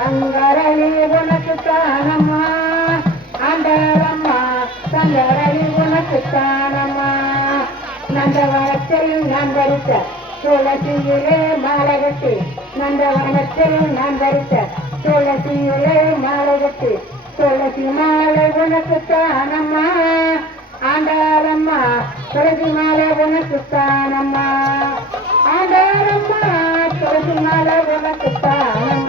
சங்கரணி உனக்கு தானம்மா ஆண்டவரம்மா சங்கரணி உனக்கு தானம்மா நந்தவனத்தில் நான் தரித்த துளசியிலே மாலகத்து நந்தவனத்தில் நான் தரித்த துளசியிலே மாலகத்து துளசி மாலை உனக்கு தானம்மா ஆண்டாரம்மா துளசி மாலை உனக்கு தானம்மா ஆண்டாரம்மா துளசி மாலை உனக்கு தானம்மா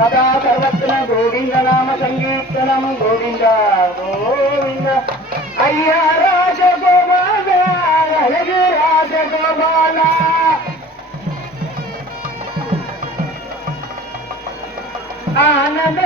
सदा सर्वत्र गोविंद। नाम संगीर्तनम गोविंद गोविंद अय्या राज गोपाल राज गोपाल आनंद